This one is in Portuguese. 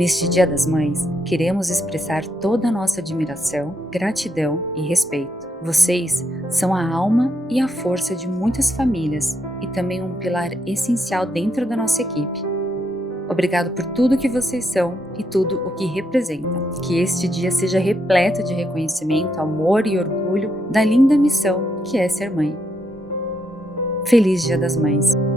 Neste Dia das Mães, queremos expressar toda a nossa admiração, gratidão e respeito. Vocês são a alma e a força de muitas famílias e também um pilar essencial dentro da nossa equipe. Obrigado por tudo que vocês são e tudo o que representam. Que este dia seja repleto de reconhecimento, amor e orgulho da linda missão que é ser mãe. Feliz Dia das Mães!